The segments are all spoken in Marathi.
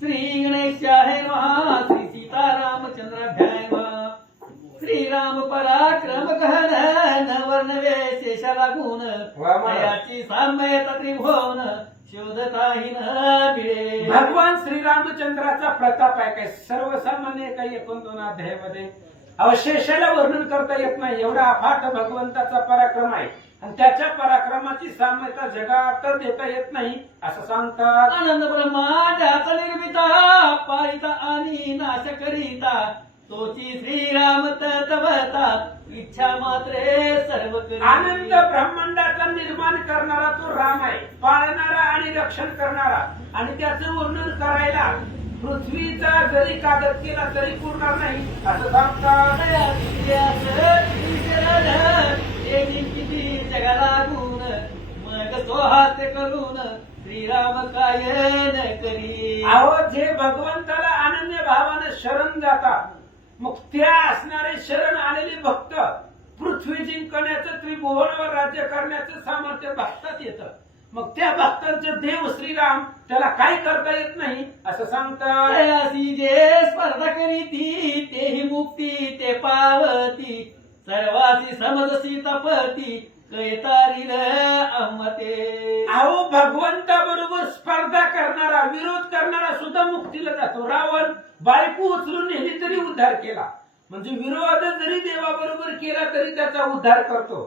श्री गणेशाय नमः श्री सीतारामचंद्राभ्याय नमः। श्रीराम पराक्रम कहन वर्ण शेष लागून वा वा. याची साम्यता त्रिभुवन शोधताही न मिळे भगवान श्रीरामचंद्राचा प्रताप आहे काय? सर्वसामान्य काही एकूण दोन अध्यायामध्ये. अवशेषाला वर्णन करता येत नाही. एवढा अफाट भगवंताचा पराक्रम आहे. आणि त्याच्या पराक्रमाची साम्यता जगात देता येत नाही असं सांगतात. आनंद ब्रह्मांडाचा निर्मिता पारिता आणि नाश करिता तोची श्रीराम तत्वता इच्छा मात्रे सर्व करी आनंद ब्रह्मांडाचा निर्माण करणारा तो राम आहे पाळणारा आणि रक्षण करणारा. आणि त्याचं वर्णन करायला पृथ्वीचा जरी कागद केला तरी पुरणार नाही असं सांगतात. जगाला गुण मग तो हास्य करून श्रीराम काय करी. अहो जे भगवंताला अनन्य भावानं शरण जातात मग त्या असणारे शरण आलेले भक्त पृथ्वी जिंकण्याचं त्रिभुवनावर राज्य करण्याचं सामर्थ्य भक्तात येतं. मग त्या भक्तांचं देव श्रीराम त्याला काय करता येत नाही असं सांगतात. अशी जे स्पर्धा करीती तेही मुक्ती ते पावती सर्वासी समजसी तपती कैतारी अहमते अहो भगवंताबरोबर स्पर्धा करणारा विरोध करणारा सुद्धा मुक्तीला जातो. रावण बायको उचलून नेली तरी उद्धार केला. म्हणजे विरोध जरी देवाबरोबर केला तरी त्याचा उद्धार करतो.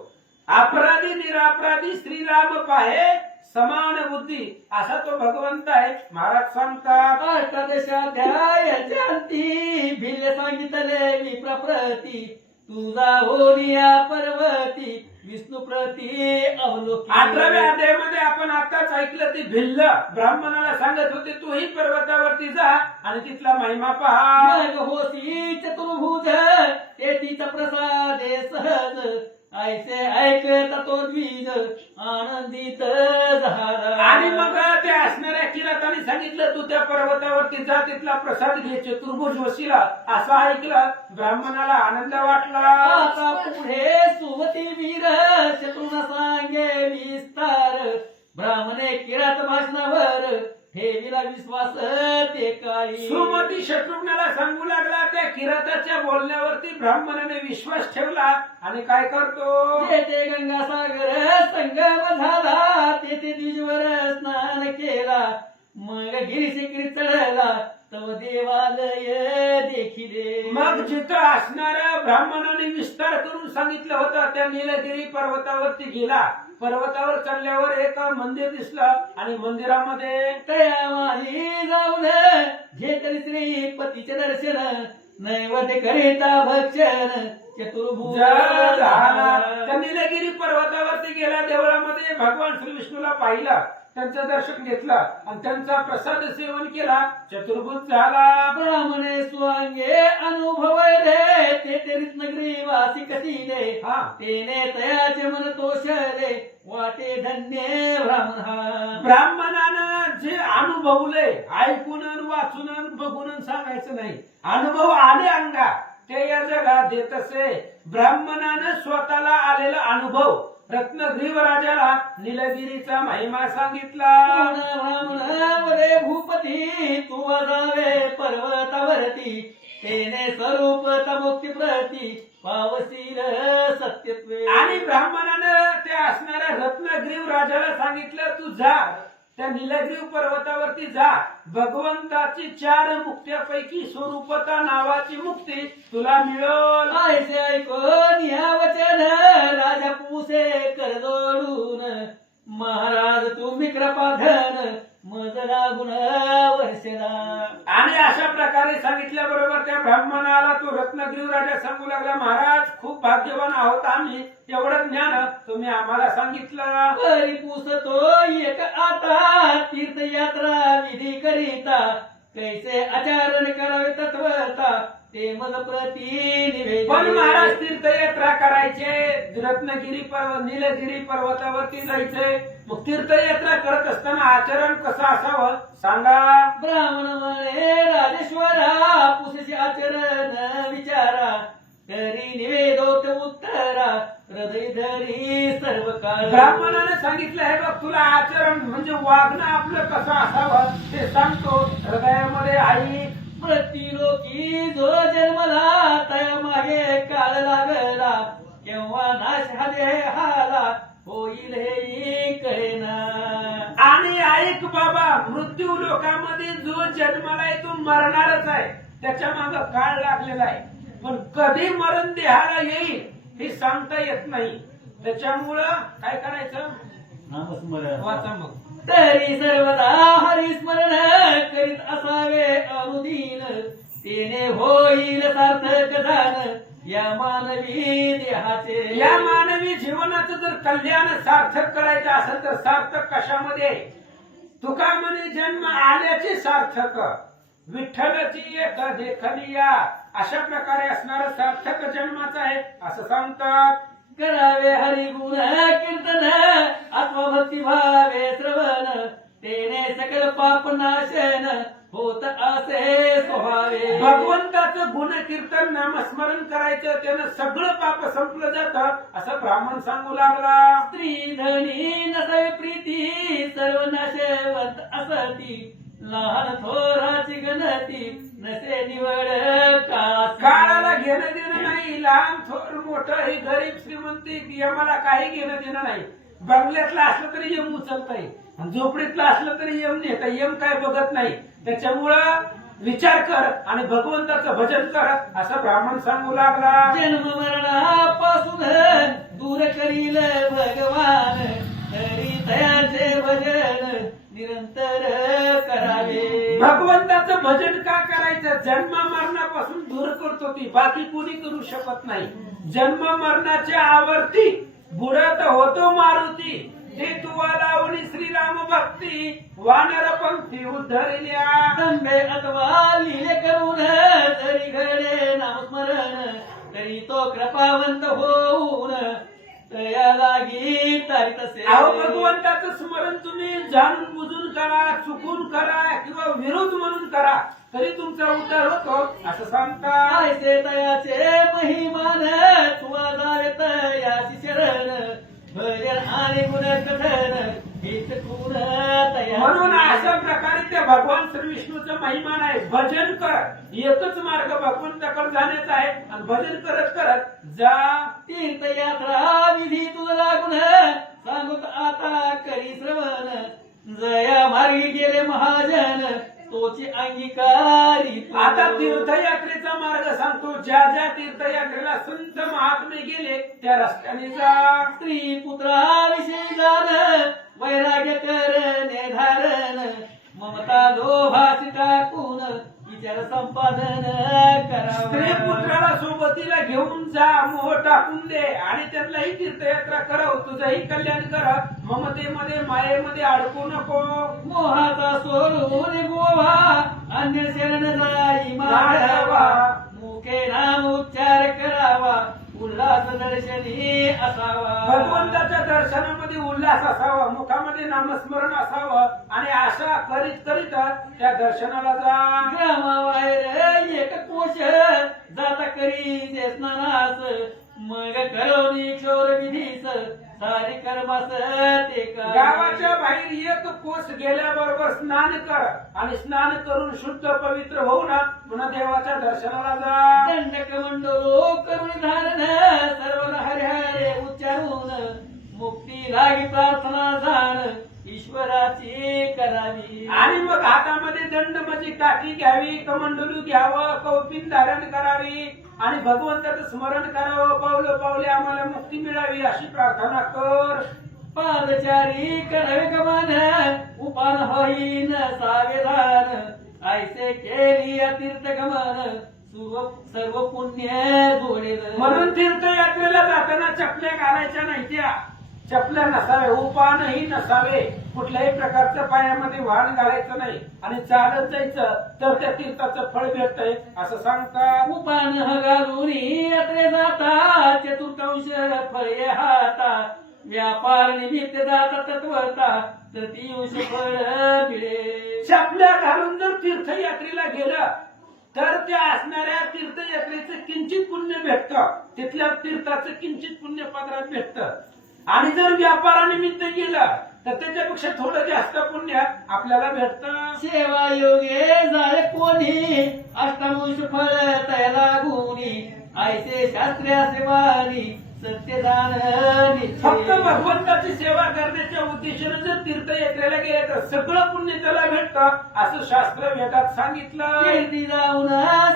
अपराधी निरापराधी श्रीराम पाहे समान बुद्धी असा तो भगवंत आहे. महाराज सांगतात अष्टादशाध्यायाचे अंती भिल्य सांगितले विप्रप्रती तुझा होनिया पर्वती विष्णू प्रती अवलोकी. अठराव्या अध्यायामध्ये आपण आताच ऐकलं ते भिल्ल. ब्राह्मणाला सांगत होते तूही पर्वतावरती जा आणि तिथला महिमा पहा. होसी चतुर्भुज ते तिचा प्रसादे सहज. ऐसे ऐकता तो द्विज आनंदित झाला. आणि मग त्या असणाऱ्या किराताने सांगितलं तू त्या पर्वतावरती जा तिथला प्रसाद घे चतुर्भुज वशिला. असं ऐकलं ब्राह्मणाला आनंद वाटला. आता पुढे सुमती वीर शत्रुना सांगे विस्तार. ब्राह्मणे किरात भाषणावर ठेविला विश्वास ते काळी. सुमती शत्रुघ्नाला सांगू लागला त्या किराताच्या बोलण्यावरती ब्राह्मणाने विश्वास ठेवला आणि काय करतो? तेथे गंगासागर संगम झाला तेथे द्विजवर स्नान केला. मग गिरीशिखरी चढला तव देवालय देखिले. मग जिथं असणाऱ्या ब्राह्मणाने विस्तार करून सांगितलं होतं त्या निलगिरी पर्वतावरती गेला. पर्वतावर चढल्यावर एक मंदिर दिसलं आणि मंदिरामध्ये जाऊन घेतले श्रीपतीचे दर्शन नैवद्य करिता भक्षण चतुर्भुज त्या निलगिरी पर्वतावरती गेला देवळामध्ये भगवान श्री विष्णूला पाहिलं. त्यांचं दर्शन घेतलं आणि त्यांचा प्रसाद सेवन केला. चतुर्भुज झाला. ब्राह्मणे स्वांगे अनुभव ते ते रत्नगिरी वासी कशी दे? हा. तेने तयाचे मन तोषले. वाटे धन्य ब्राह्मण हा. ब्राह्मणानं जे अनुभवले ऐकून वाचून बघून सांगायचं नाही. अनुभव आले अंगा. ते या जगात देत असे. ब्राह्मणानं स्वतःला आलेला अनुभव. रत्नग्रीव राजाला निलगिरीचा महिमा सांगितला. ब्राह्मणावरे भूपती तू जावे पर्वतावरती. तेने स्वरूप मुक्ती प्रती पावसील सत्यत्वे आणि ब्राह्मणानं त्या असणाऱ्या रत्नग्रीव राजाला सांगितलं तू जा त्या निलग्रीव वरती जा. भगवंताची चार मुक्त्यापैकी स्वरूपता नावाची मुक्ती तुला मिळेल. ऐसे ऐकून या वचन राजा पुसे कर जोडून महाराज तुम्ही कृपाधन. मज लागून वर्षला. आणि अशा प्रकारे सांगितल्याबरोबर त्या ब्राह्मणाला तो रत्नग्रीव राजा सांगू लागला महाराज खूप भाग्यवान आहोत आम्ही. एवढं ज्ञान तुम्ही आम्हाला सांगितलं. परी पुसतो एक आता तीर्थयात्रा विधी करिता. कैसे आचरण करावे तत्वता ते मज प्रती पण महाराज तीर्थयात्रा करायचे रत्नगिरी पर्वत निलगिरी पर्वतावरती जायचे. तीर्थयात्रा करत असताना आचरण कसं असावं? सांगा. ब्राह्मण म्हणे राजेश्वरा पुसेशी आचरण विचारा. तरी निवेदोत उत्तरा. हृदय धरी सर्व काळ. ब्राह्मणाने सांगितलं आहे बघ तुला आचरण म्हणजे वागणं आपलं कसं असावं? ते सांगतो. हृदयामध्ये आई प्रतिलोकी जो जन्मला तया मागे काळ लागला. केव्हा नाश हा देहाला होईल हे कळेना आणि ऐक बाबा मृत्यू लोकांमध्ये जो जन्माला आहे तो मरणारच आहे. त्याच्या माग काळ लागलेला आहे. पण कधी मरण देहाला येईल हे सांगता येत नाही. त्याच्यामुळं काय करायचं? वाचा मग. तरी सर्वदा हरिस्मरण करीत असावे अनुदीन तेने होईल सार्थक झालं या मानवी देहाचे. या मानवी जीवनाचं जर कल्याण सार्थक करायचं असेल तर सार्थक कशामध्ये? तुका म्हणे जन्म आल्याचे सार्थक. विठ्ठलाची एक देखली या अशा प्रकारे असणार सार्थक जन्माचं आहे असं सांगतात. करावे हरिगुण कीर्तन आत्मभक्ती भावे. नामस्मरण करायचं त्यानं सगळं पाप संपलं जातं असं ब्राह्मण सांगू लागला. स्त्री धनी नसावी प्रीती सर्व नाशवंत असती. लहान थोराची गणती नसे निवड काळाला घेणं देणं नाही लहान थोर मोठं हे गरीब श्रीमंती यमाला काही घेणं देणं नाही. बंगल्यातलं असलं तरी यम उचलताय आणि झोपडीतलं असलं तरी यम नेता यम काय बघत नाही. त्याच्यामुळं विचार कर आणि भगवंताचं भजन कर असं ब्राह्मण सांगू लागला. जन्म मरणापासून दूर करील भगवान. तरी दयाचे भजन निरंतर करावे. भगवंताचं भजन का करायचं? जन्म मरणापासून दूर करतो ती. बाकी कोणी करू शकत नाही. जन्म मरणाच्या आवर्ती बुडत होतो मारुती. ते तुवा लावणी श्रीराम भक्ती वानर पंक्ती उद्धरल्या तंबे अथवा लिहिले करून तरी घडे नामस्मरण तरी तो कृपावंत होऊन तया लागी तारी तसे अहो भगवंताचं स्मरण तुम्ही जाणून बुजून करा चुकून करा किंवा विरोध म्हणून करा तरी तुमचा उद्धार होतो असं सांगता. तयाचे महिमान तुवा जावे तयाची शरण म्हणून अशा प्रकारे त्या भगवान श्री विष्णूचं महिमान आहे भजन कर. एकच मार्ग भगवंताकडे जाण्याचा आहे. आणि भजन करत करत जा. तीर्थयात्रा विधी तुझ लागून. सांगत आता करी श्रवण? जया मार्गी गेले महाजन. तोची अंगीकारी. आता तीर्थयात्रेचा मार्ग सांगतो. ज्या ज्या तीर्थयात्रेला संत महात्मे गेले त्या रस्त्याने जा. स्त्री पुत्राविषयी जाण वैराग्य करणे धारण ममता लोभासी टाकून विचार संपादन. सोबतीला घेऊन जा मोह टाकून दे आणि त्यांनाही तीर्थयात्रा करव तुझंही कल्याण कर. ममतेमध्ये मायेमध्ये अडकू नको. मोहाचा सोडून गोवा अन्य शरण जाई मुखे नाम उच्चार करावा. उल्हास दर्शनी असावा. भगवंताच्या दर्शनामध्ये उल्हास असावा मुखामध्ये नामस्मरण असावं आणि आशा करीत करीत त्या दर्शनाला जा. एक कोश जाता करी स्नानास मग करोनी क्षौर विधीस सारी कर्मास ते करा. गावाच्या बाहेर एक कोस गेल्याबरोबर स्नान कर आणि स्नान करून शुद्ध पवित्र होऊ ना पुन्हा देवाच्या दर्शनाला जा दंडक मंडलो करुणी धारण सर्व हरे हरे उच्चारून मुक्ती लागी प्रार्थना जाण ईश्वराची करावी. आणि मग हातामध्ये दंड म्हणजे काठी घ्यावी कमंडलू घ्यावं कौपिन धारण करावी आणि भगवंताचं स्मरण करावं. पावलं पावले आम्हाला मुक्ती मिळावी अशी प्रार्थना कर. पादचारी करावे गमन उपान होईन सावेदान ऐसे केली तीर्थ गमन सर्व सर्व पुण्य जोडेल. म्हणून तीर्थयात्रेला जाताना चपल्या घालायच्या नाही त्या चपल्या नसावे उपानही नसावे. कुठल्याही प्रकारचं पायामध्ये वाहन घालायचं नाही. आणि चालत जायचं तर त्या तीर्थाचं फळ भेटतंय असं सांगतात. उपान घालून यात्रे जाता चतुर्थांश फळे हाता. व्यापार निमित्त जाता तत्वता तृतीयांश फळ मिळे. चपल्या घालून जर तीर्थयात्रेला गेलं तर त्या असणाऱ्या तीर्थयात्रेचं किंचित पुण्य भेटतं. तिथल्या तीर्थाचं किंचित पुण्य पदरात भेटतं. आणि जर व्यापारानिमित्त गेलं तर त्याच्यापेक्षा थोडं जास्त पुण्य आपल्याला भेटतं. सेवा योगे जाळे कोणी अष्टमुष फळ तयाला गुणी. ऐसे शास्त्र्या सेवानी सत्य जाण फक्त भगवंताची सेवा करण्याच्या उद्देशाने जर तीर्थयात्रेला गेले तर सगळं पुण्य त्याला भेटतं असं शास्त्र वेदात सांगितलं. जाऊन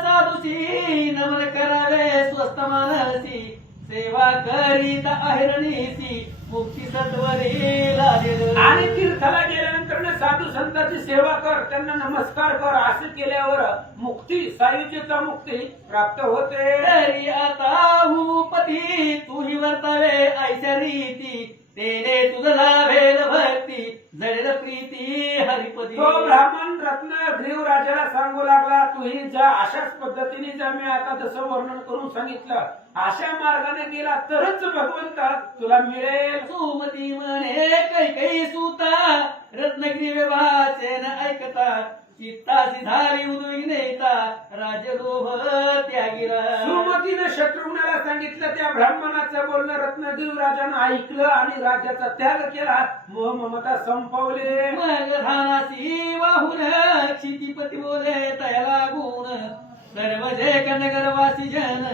साधूची नमन करावे स्वस्त मानसी. सेवा करीत अहिरणीसी मुक्ती सत्वरी लागेल आणि तीर्थाला गेल्यानंतर साधू संतांची सेवा कर त्यांना नमस्कार कर असं केल्यावर मुक्ती सायुज्यता मुक्ती प्राप्त होते. तरी आता भूपती तूही वर्तावे ऐशा रीती तेने तुझ लाभेल भक्ती. जडेल प्रीती हरिपदी तो ब्राह्मण रत्न ग्रीव राजाला सांगू लागला तूही जा अशाच पद्धतीने जा मी आता जसं वर्णन करून सांगितलं अशा मार्गाने गेला तरच भगवंत तुला मिळेल. सुमती म्हणे कैकई सुता रत्नगिरी वाचेन ऐकता. चित्तासी झाली उद्विग्नेता राजलोभ त्यागिरा. सुमतीनं शत्रुघ्नाला सांगितलं त्या ब्राह्मणाचं बोलणं रत्नगिरी राजानं ऐकलं आणि राज्याचा त्याग केला. मोह ममता संपवले. मग धानासी वाहून क्षितिपती बोले तया लागून सर्व जे कनगरवासी जन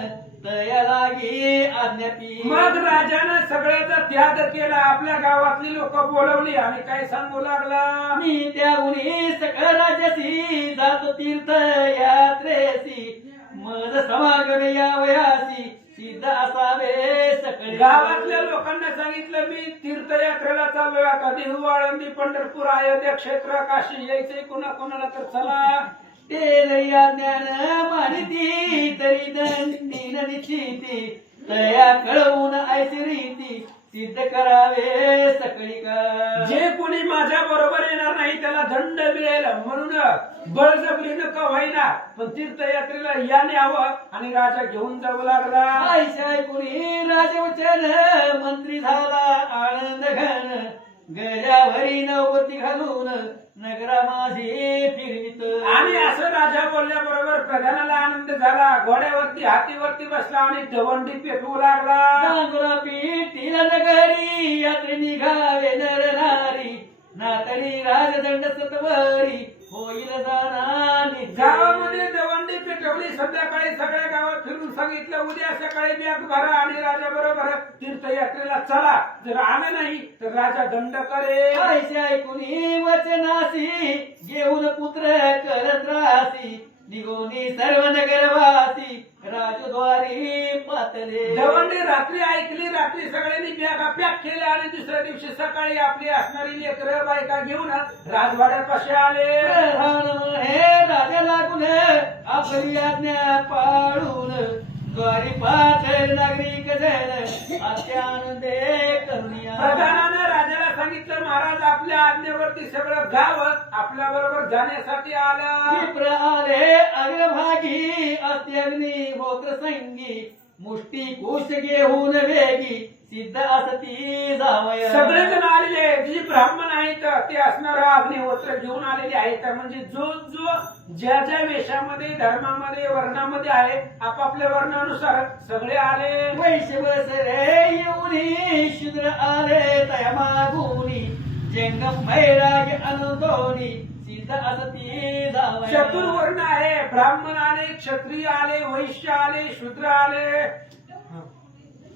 तया लागी आज्ञापी. मग राजानं सगळ्याचा त्याग केला. आपल्या गावातली लोक बोलवली. आणि काय सांगू लागला? मी त्याहून सकळ राज्यासी जातो तीर्थ यात्रेसी मद समागम यावयासी सिद्ध असावे सकळे. गावातल्या लोकांना सांगितलं मी तीर्थयात्रेला चाललोय. आता देहू आळंदी पंढरपूर अयोध्या क्षेत्र काशी यायचंय. कोणा कोणाला तर चला. ते या ज्ञान मानिती तरी दंडीन निश्चिती तया कळवून ऐसी रीती सिद्ध करावे सकळी का जे कोणी माझ्या बरोबर येणार नाही त्याला दंड मिळेल म्हणून बळजबरीनं का होईना पण तीर्थयात्रेला याने यावं आणि राजा घेऊन जाऊ लागला. आयशाय कुणी राजवचन मंत्री झाला आनंद घन. गळ्यावरी नवती घालून नगरा माझे फिरवित आणि असं राजा बोलल्याबरोबर प्रधानाला आनंद झाला. घोड्यावरती हातीवरती बसला आणि दवंडी पेटवू लागला. डांगरा पीठीला नगरी यात्रे निघावे नर नारी नातरी राजदंड सतवरी. होईल. गावामध्ये दवंडी पेटवली. संध्याकाळी सगळ्या गावात फिरून सांगितलं उद्या सकाळी बॅग भरा आणि राजा बरोबर तीर्थयात्रेला चला. जर आलं नाही तर राजा दंड करेल. आयशा ऐकुनी वचनासी घेऊन पुत्र करत रासी निघोनी सर्व नगरवासी. राजद्वारी पातले. दवंडी रात्री ऐकली रात्री सगळ्यांनी बॅगा पॅक केल्या आणि दुसऱ्या दिवशी सकाळी आपली असणारी लेकरं बायका घेऊन राजवाड्यापाशी आले. प्रधान म्हणे राजा लागून आपली आज्ञा पाळून द्वारी पाथर नागरिक जन अत्यानंदे प्रधानानं त्यांना सांगितलं महाराज आपल्या आज्ञेवरती सगळं गाव आपल्या बरोबर जाण्यासाठी आलं. विप्र आले अग्रभागी अत्यग्नी होत्र संगी मुष्टी कुश घेऊन वेगी सिद्ध असती जावया सगळेजण आलेले जे ब्राह्मण आहेत ते असणारा अग्निहोत्र घेऊन आलेले आहेत. म्हणजे जो जो ज्या ज्या वेशामध्ये धर्मामध्ये वर्णामध्ये आहे आपापल्या वर्णानुसार सगळे आले. वैश्वसरे येऊनी शूद्र आले तया मागुनी जंगम भैराग अनंतोनी. सिद्ध असती जावया चतुर्वर्ण आहे. ब्राह्मण आले क्षत्रिय आले वैश्य आले शूद्र आले.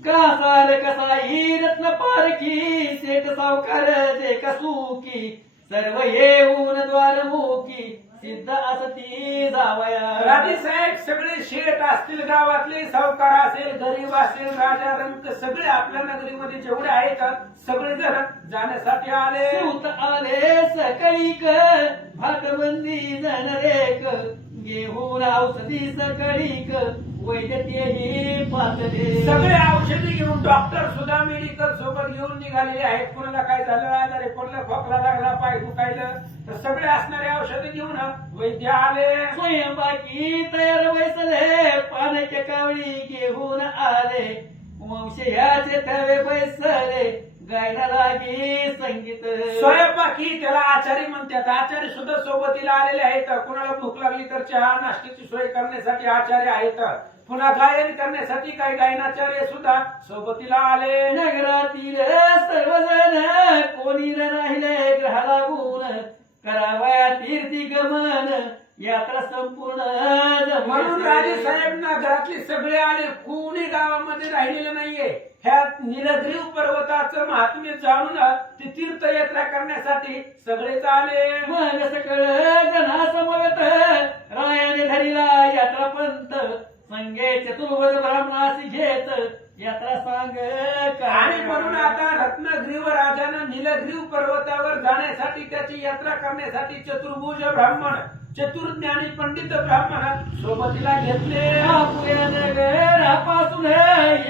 कासार कसाई रत्न पारखी सेठ सावकार जे कसुकी सर्व येऊन द्वारमुखी सिद्ध असती जावया. राजे साहेब सगळे शेठ असतील गावातले सावकार असेल गरीब असेल राजा रंक सगळे आपल्या नगरीमध्ये जेवढे आहेत सगळे जण जाण्यासाठी आले. सूत आले सकळीक भाटबंदी जन रेक घेऊन औषधी सकळीक वैद्य तेही पातले सगळे औषधी घेऊन डॉक्टर सुद्धा मेडिकल सोबत घेऊन निघालेले आहेत. कोणाला काय झालं आजारी पडलं खोकला लागला पाय दुखायलं तर सगळे असणारे औषधे घेऊन वैद्य आले. स्वयंपाकी तयार बैसले पाण्याच्या कावळी घेऊन आले. वंशयाचे थवे बैसले. गायला लागी संगीत. स्वयंपाकी त्याला आचारी म्हणतात. आचारी सुद्धा सोबतीला आलेले आहेत. कुणाला भूक लागली तर चहा नाश्त्याची सोय करण्यासाठी आचार्य आहेत. पुन्हा गायन करण्यासाठी काही गायनाचार्य सुद्धा सोबतीला आले. नगरातील सर्वजण कोणी न राहिले? ग्रह लागून करावया तीर्थी गमन. यात्रा संपूर्ण म्हणून राजे साहेब ना घरातले सगळे आले. कोणी गावामध्ये राहिलेलं नाहीये. ह्या निलग्रीव पर्वताचं महात्म्य जाणून ती तीर्थयात्रा करण्यासाठी सगळेच आले. मग सकळ जना समवेत रायाने धरिला यात्रा पंत संगे चतुर्वज ब्राह्मणासी घेत. यात्रा सांग आणि म्हणून आता रत्नग्रीव राजानं निलग्रीव पर्वतावर जाण्यासाठी त्याची यात्रा करण्यासाठी चतुर्भुज ब्राह्मण चतुर्ज्ञानी पंडित ब्राह्मण सोबतीला घेतले. नगरापासून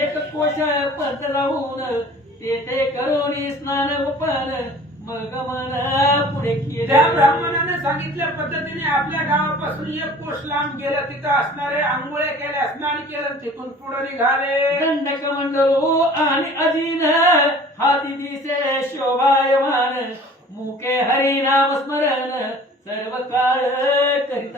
एक कोश पंत लावून तेथे करोनी स्नान उपन. मग मन पुढे त्या केले ब्राह्मणाने सांगितल्या पद्धतीने आपल्या गावापासून एक कोश लांब गेलं. तिथं असणारे आंघोळे केल्या स्नान केलं तिथून पुढे निघाले. दंडक मंडळू आणि अजीन हाती दिसे शोभायमान. मुके हरिनाम स्मरण सर्व काळ.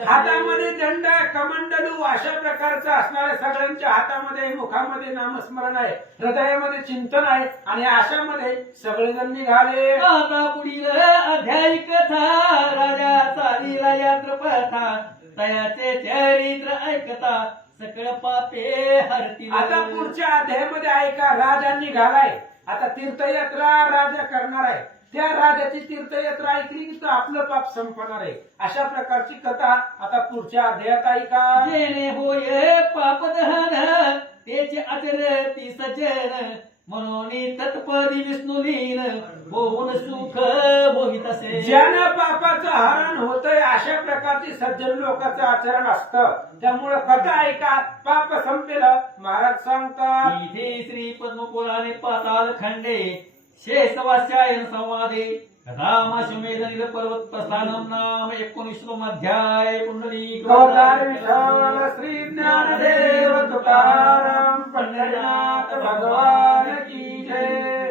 हातामध्ये दंड कमंडलू अशा प्रकारचं असणाऱ्या सगळ्यांच्या हातामध्ये मुखामध्ये नामस्मरण आहे. हृदयामध्ये चिंतन आहे आणि अशामध्ये सगळेजण निघाले आता पुढील अध्यायी कथा राजा चालीला यात्र पथा तयाचे चरित्र ऐकता सकळ पापे हरतील. आता पुढच्या अध्यायामध्ये ऐका राजा निघालाय आता तीर्थयात्रा राजा करणार आहे. त्या राजाची तीर्थयात्रा ऐकली की तो आपलं पाप संपणार आहे. अशा प्रकारची कथा आता पुढच्या अध्यायात ऐका जेणे होय पाप दहन त्याचे आचरती सजन म्हणून तत्पदी विष्णू लीन होऊन सुख भोगित असे. ज्यानं पापाचं हरण होतंय अशा प्रकारची सज्जन लोकांचं आचरण असतं. त्यामुळं कथा ऐका पाप संपेलं महाराज सांगतात. इथे श्री पद्मपुराणे पाताल खंडे शेषवास्यायन संवादे रामाश्वमेध निल पर्वत प्रस्थानम नाम एकोणीसवं अध्याय पुंडलिक अवतार विठ्ठल श्री ज्ञानदेव तुकाराम पंढरीनाथ भगवान की जय।